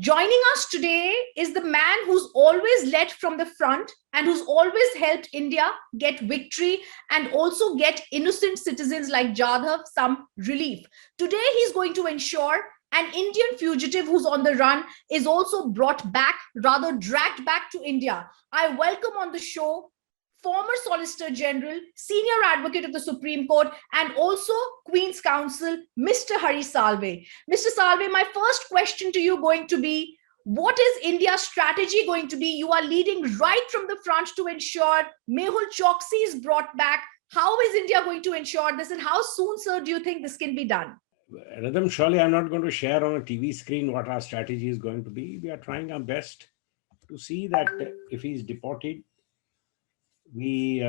Joining us today is the man who's always led from the front and who's always helped India get victory and also get innocent citizens like Jadhav some relief. Today, he's going to ensure an Indian fugitive who's on the run is also brought back, rather dragged back to India. I welcome on the show former Solicitor General, Senior Advocate of the Supreme Court, and also Queen's Counsel, Mr. Harish Salve. Mr. Salve, my first question to you going to be, what is India's strategy going to be? You are leading right from the front to ensure Mehul Choksi is brought back. How is India going to ensure this, and how soon, sir, do you think this can be done? Radham, surely I'm not going to share on a TV screen what our strategy is going to be. We are trying our best to see that if he's deported, we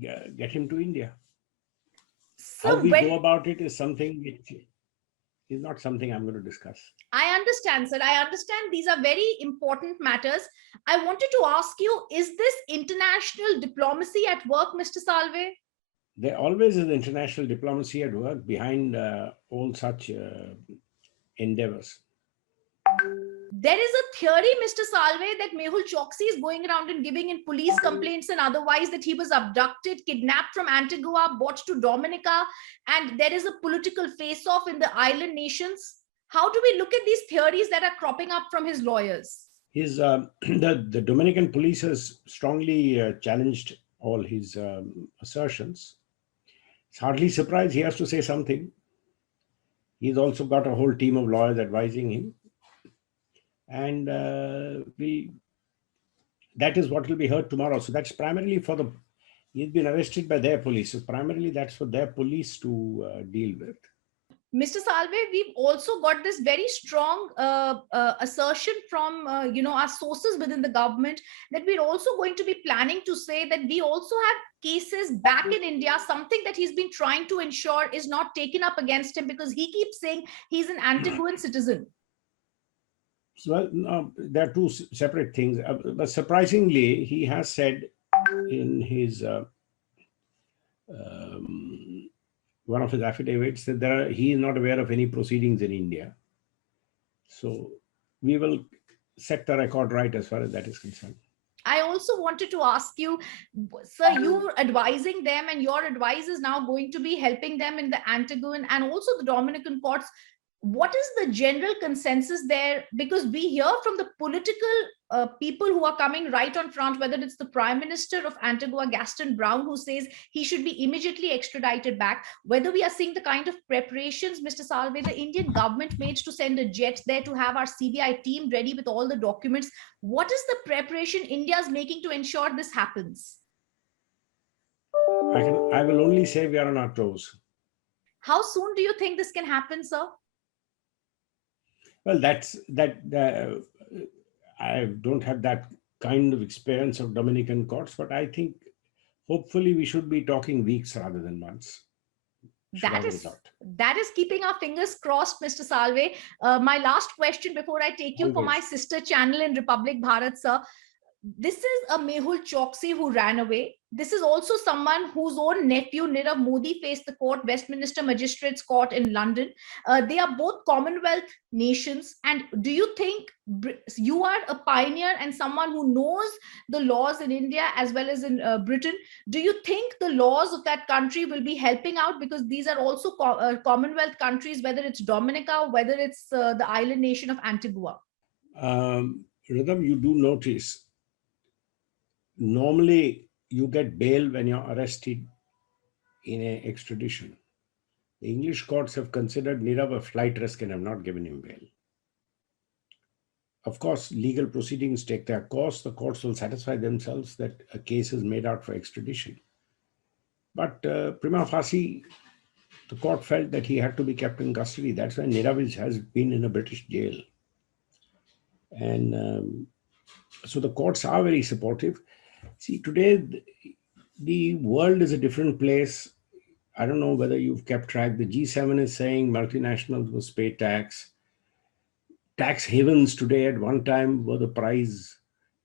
get him to India. How So we when go about it is something which is not something I'm going to discuss. I understand, sir. I understand these are very important matters. I wanted to ask you, is this international diplomacy at work, Mr. Salve? There always is international diplomacy at work behind all such endeavors. There is a theory, Mr. Salve, that Mehul Choksi is going around and giving in police complaints and otherwise that he was abducted, kidnapped from Antigua, brought to Dominica, and there is a political face-off in the island nations. How do we look at these theories that are cropping up from his lawyers? His the Dominican police has strongly challenged all his assertions. It's hardly surprised he has to say something. He's also got a whole team of lawyers advising him, and that is what will be heard tomorrow. So that's primarily for the. He's been arrested by their police. So primarily that's for their police to deal with. Mr. Salve, we've also got this very strong assertion from our sources within the government that we're also going to be planning to say that we also have cases back in India, something that he's been trying to ensure is not taken up against him because he keeps saying he's an Antiguan citizen. Well, no, there are two separate things. But surprisingly, he has said in his one of his affidavits that he is not aware of any proceedings in India. So we will set the record right as far as that is concerned. I also wanted to ask you, sir, you're advising them, and your advice is now going to be helping them in the Antiguan and also the Dominican courts. What is the general consensus there? Because we hear from the political people who are coming right on front, whether it's the Prime Minister of Antigua, Gaston Brown, who says he should be immediately extradited back, whether we are seeing the kind of preparations, Mr. Salve, the Indian government made to send a jet there to have our CBI team ready with all the documents. What is the preparation India is making to ensure this happens? I will only say we are on our toes. How soon do you think this can happen, sir? Well, I don't have that kind of experience of Dominican courts, but I think hopefully we should be talking weeks rather than months. That is keeping our fingers crossed, Mr. Salve. My last question before I take you for my sister channel in Republic Bharat, sir. This is a Mehul Choksi who ran away. This is also someone whose own nephew, Nirav Modi, faced the court, Westminster Magistrates Court in London. They are both Commonwealth nations. And do you think you are a pioneer and someone who knows the laws in India as well as in Britain? Do you think the laws of that country will be helping out? Because these are also Commonwealth countries, whether it's Dominica, whether it's the island nation of Antigua. Rhythm, you do notice normally you get bail when you're arrested in an extradition. The English courts have considered Nirav a flight risk and have not given him bail. Of course, legal proceedings take their course. The courts will satisfy themselves that a case is made out for extradition. But prima facie, the court felt that he had to be kept in custody. That's why Nirav has been in a British jail. And so the courts are very supportive. See, today, the world is a different place. I don't know whether you've kept track. The G7 is saying multinationals must pay tax. Tax havens today at one time were the prize.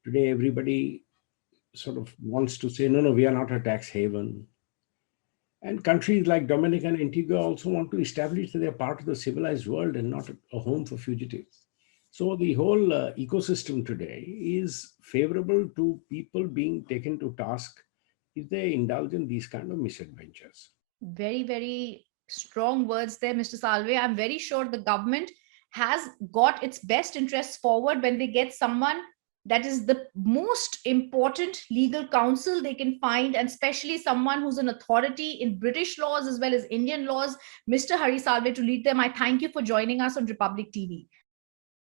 Today, everybody sort of wants to say, no, we are not a tax haven. And countries like Dominica and Antigua also want to establish that they're part of the civilized world and not a home for fugitives. So the whole ecosystem today is favorable to people being taken to task if they indulge in these kind of misadventures. Very, very strong words there, Mr. Salve. I'm very sure the government has got its best interests forward when they get someone that is the most important legal counsel they can find, and especially someone who's an authority in British laws as well as Indian laws, Mr. Hari Salve, to lead them. I thank you for joining us on Republic TV.